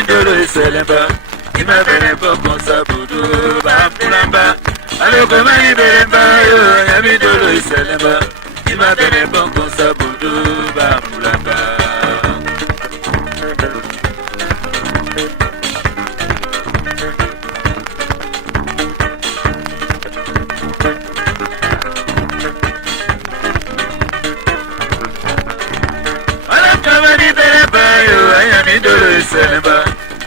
Yamidolo Selemba, Ima Benembo Consabudu, Bambulamba, Aloko Mani Benemba, Yamidolo Selemba, Ima Benembo Consabudu, Bambulamba. Selemba,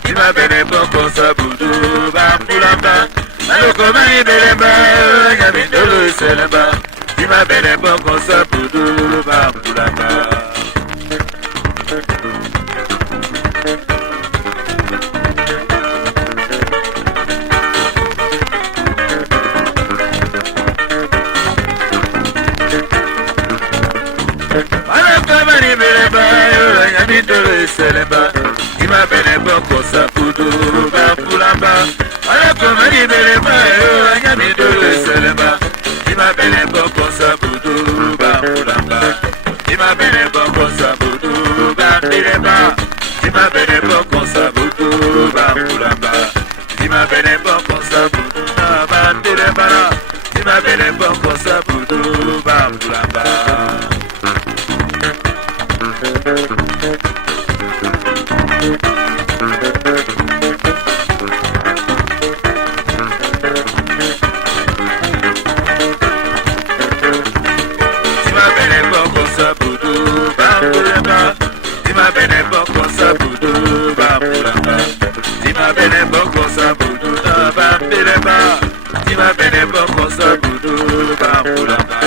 Ima Benembo Consabudu, Bambulamba, Aloko Mani Benemba, Yamidolo Selemba, Ima Benembo Consabudu, Bambulamba. Aloko Mani Benemba, Yamidolo Selemba, Ima Benembo Consabudu, Bambulamba, Aloko Mani Benemba, Yamidolo Selemba, Ima Benembo Consabudu, Bambulamba, Ima Benembo Consabudu, Bambulamba, Ima Benembo Consabudu, Bambulamba, Ima Benembo Consabudu, Bambulamba, Ima Benembo Consabudu, Bambulamba. Ima Benembo Consabudu, Bambulamba, Ima Benembo Consabudu, Bambulamba, Ima Benembo Consabudu, Bambulamba.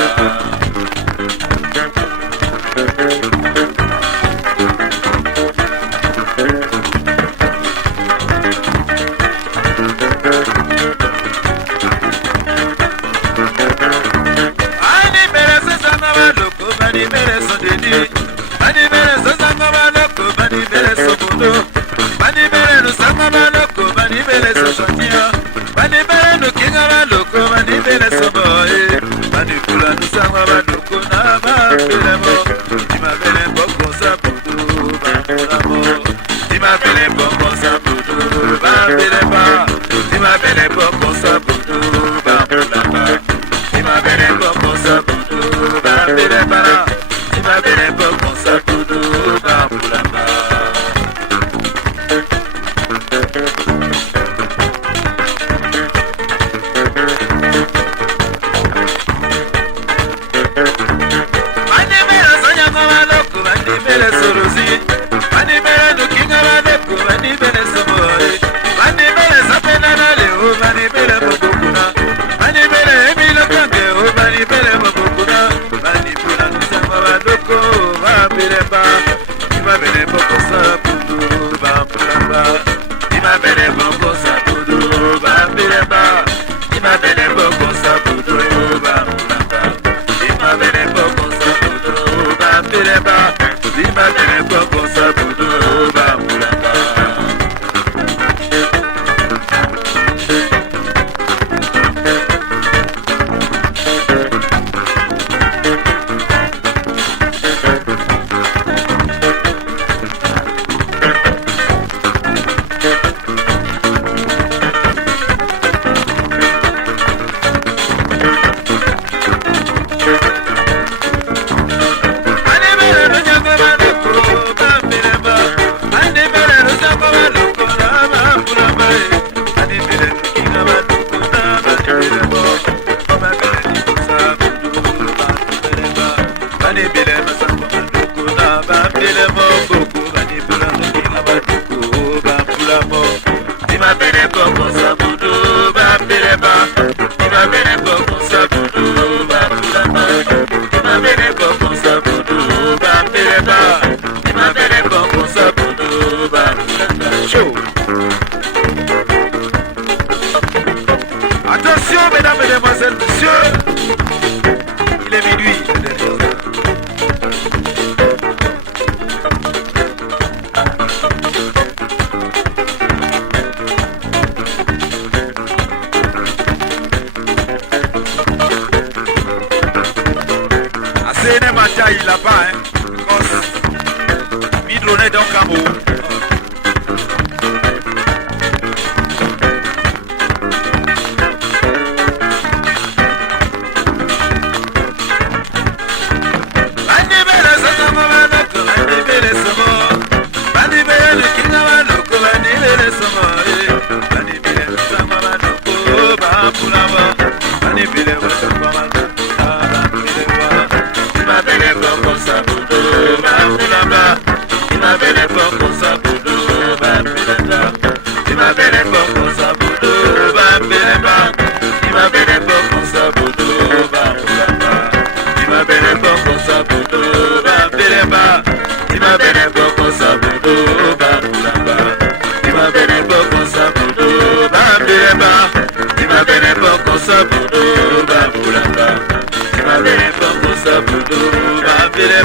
Attention mesdames et mesdemoiselles, messieurs, il est minuit. Assez n'est pas là-bas, hein.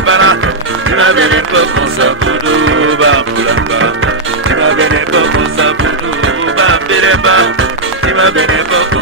bana. Tima bene boko sabudu bambulamba. Tima bene boko sabudu bambireba. Tima bene boko